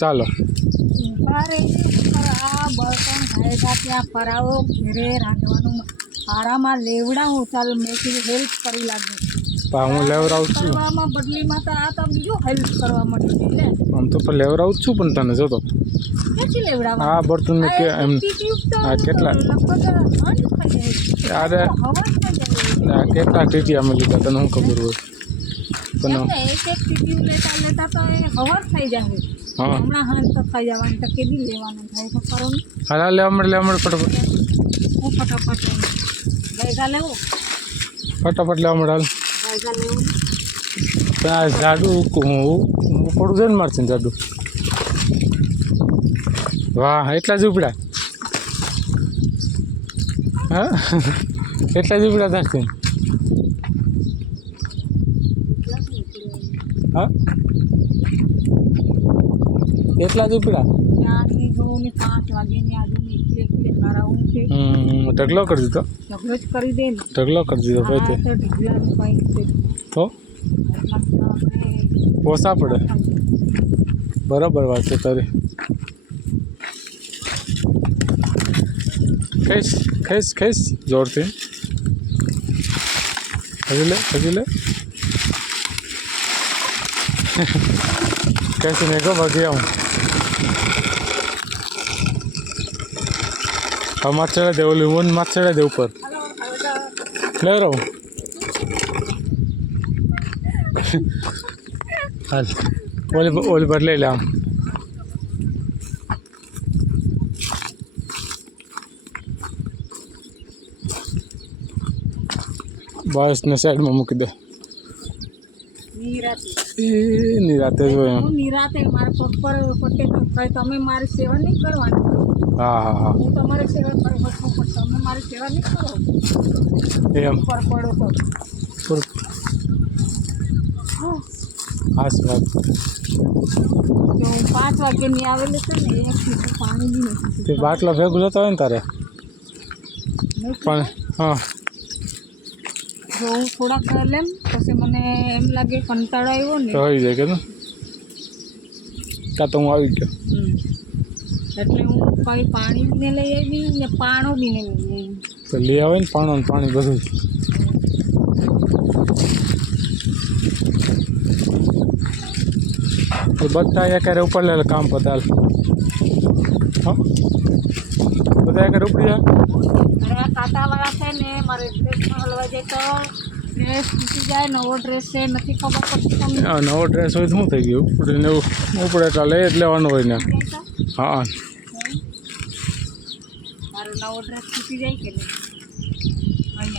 ચાલો આ બળતણ ખાયગા ત્યાં ફરાવો ઘેરે રાંધવાનું આરામાં લેવડા હું ચાલ મેં કીધું હેલ્પ કરી લાગુ હું લેવરાવું છું કરવામાં બદલીમાં તો આ તો બીજું હેલ્પ કરવા મળી એટલે આમ તો પણ લેવરાવું જ છું પણ તને જોતો ક્યાંથી લેવડાવવા આ બળતણ કે એમ આ કેટલા અરે આ કેટલા ટીટીયા મળી ગયા તને શું ખબર હોય પણ એક ટીટ્યુબ લેતા લેતા તો એ હવર થઈ જાય હા હમણાં હાલ તો થઈ જવાનું તો કેદી લેવાનું થાય તો કરો ને હા લેવા મળે ફટાફટ હું ફટાફટ ગઈગા લેવું ફટાફટ લેવા મળે ગઈગા લેવું પણ આ જાડું હું પડું છે ને મારશે ને જાડું વાહ એટલા જ ઉપડ્યા હા એટલા જ ઉપડ્યા થશે હા એટલા જ ઉપડ્યા ત્યાંની જોઉં ને 5 વાગ્યાની આજુની એકલે કરાવું છે ઢગલો કરી દીધો ઢગલો જ કરી દે ને ઢગલો કરી દીધો ભાઈ તે તો ઢગલાનું કંઈ છે તો ઓછા પડે બરાબર વાત છે તારી ખેંચ જોરથી હજી લે कैसे नहीं को भागी हूँ अब मत चढ़ा दे ओली वन मत चढ़ा दे ऊपर ले रहा हूँ हाल ओली पर ले ले हम बस ने साइड में मूकी दे નિરાતે હું નિરાતે મારા પગ પર પટ્ટે ભાઈ તમે મારી સેવા નહીં કરવાની હા હું તમારી સેવા કરવા છું પણ તમે મારી સેવા નહીં કરો એમ પર પડો તો હા વાત જો 5 વાગ્યાની આવેલી છે ને એક સીધું પાણી બી નથી તે બાટલો ભેગું જતો હોય ને તારે પણ હા જો હું થોડાક લેમ પછી મને એમ લાગે કંટાળો આવ્યો ને તો આવી જાય કે ત્યાં તો હું આવી ગયો એટલે હું કંઈ પાણી ને લઈ આવી ને પાણો બી ને લઈ આવી તો લઈ આવે ને પાણી બધું જ બધા એકારે ઉપર લે કામ પતાલ હા બધા એકારે ઉપડી જાય અરે આ કાંટાવાળા છે ને મારે ડ્રેસમાં હલવા જાય તો ડ્રેસ તૂટી જાય નવો ડ્રેસ છે નથી ખબર પડતી તમને નવો ડ્રેસ હોય તો શું થઈ ગયું ઉપડીને ઉપડે એટલે લઈ જ લેવાનું હોય ને હા મારો નવો ડ્રેસ તૂટી જાય કે નહીં